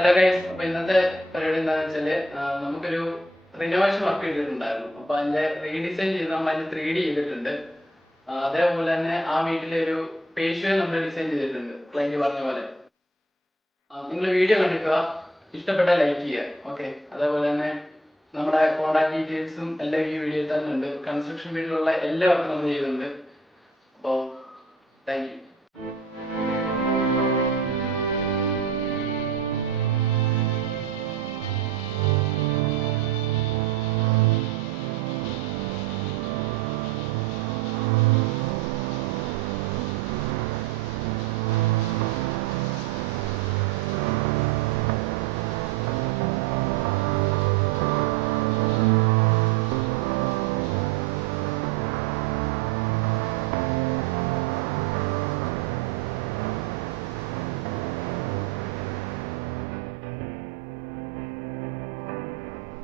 Hello guys, അപ്പൊ ഇന്നത്തെ പരിപാടി എന്താണെന്ന് വെച്ചാല് നമുക്കൊരു റിനോവേഷൻ വർക്ക് ചെയ്തിട്ടുണ്ടായിരുന്നു. അപ്പൊ അതിന്റെ റീഡിസൈൻ ചെയ്ത് നമ്മൾ അതിന്റെ 3D ചെയ്തിട്ടുണ്ട്. അതേപോലെ തന്നെ ആ വീട്ടിലെ ഒരു പേഷ്വ നമ്മൾ ഡിസൈൻ ചെയ്തിട്ടുണ്ട് ക്ലൈന്റ് പറഞ്ഞ പോലെ. നിങ്ങൾ വീഡിയോ കണ്ടിക്കുക, ഇഷ്ടപ്പെട്ടാൽ ലൈക്ക് ചെയ്യുക. ഓക്കെ, അതേപോലെ തന്നെ നമ്മുടെ കോൺടാക്ട് ഡീറ്റെയിൽസും എല്ലാം ഈ വീഡിയോയിൽ തന്നെ ഉണ്ട്. കൺസ്ട്രക്ഷൻ വീട്ടിലുള്ള എല്ലാ വർക്കും നമ്മൾ ചെയ്യുന്നുണ്ട്. അപ്പോൾ താങ്ക് യു.